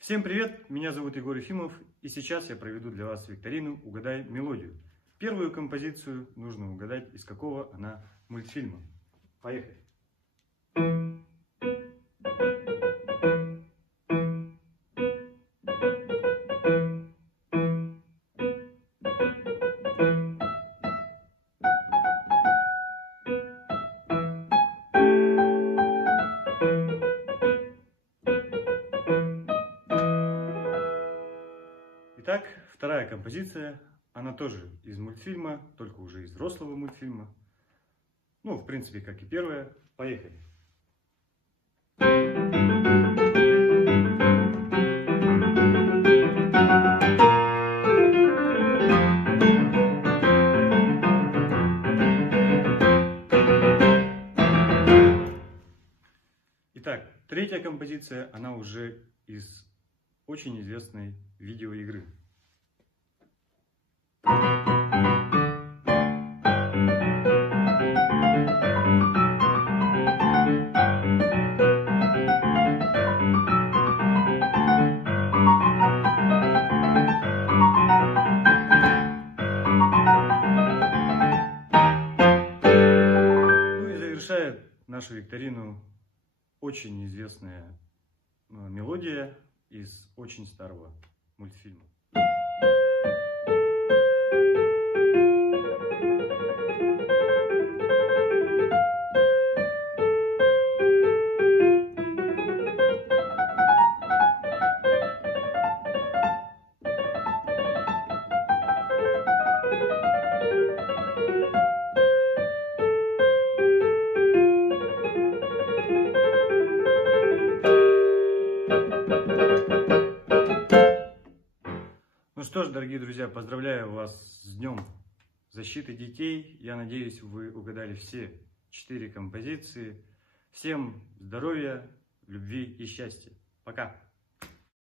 Всем привет! Меня зовут Егор Ефимов, и сейчас я проведу для вас викторину «Угадай мелодию». Первую композицию нужно угадать, из какого она мультфильма. Поехали! Итак, вторая композиция, она тоже из мультфильма, только уже из взрослого мультфильма. Ну, в принципе, как и первая. Поехали! Итак, третья композиция, она уже из очень известной видеоигры. Ну и завершает нашу викторину очень известная мелодия из очень старого мультфильма. Ну что ж, дорогие друзья, поздравляю вас с Днем защиты детей. Я надеюсь, вы угадали все 4 композиции. Всем здоровья, любви и счастья. Пока!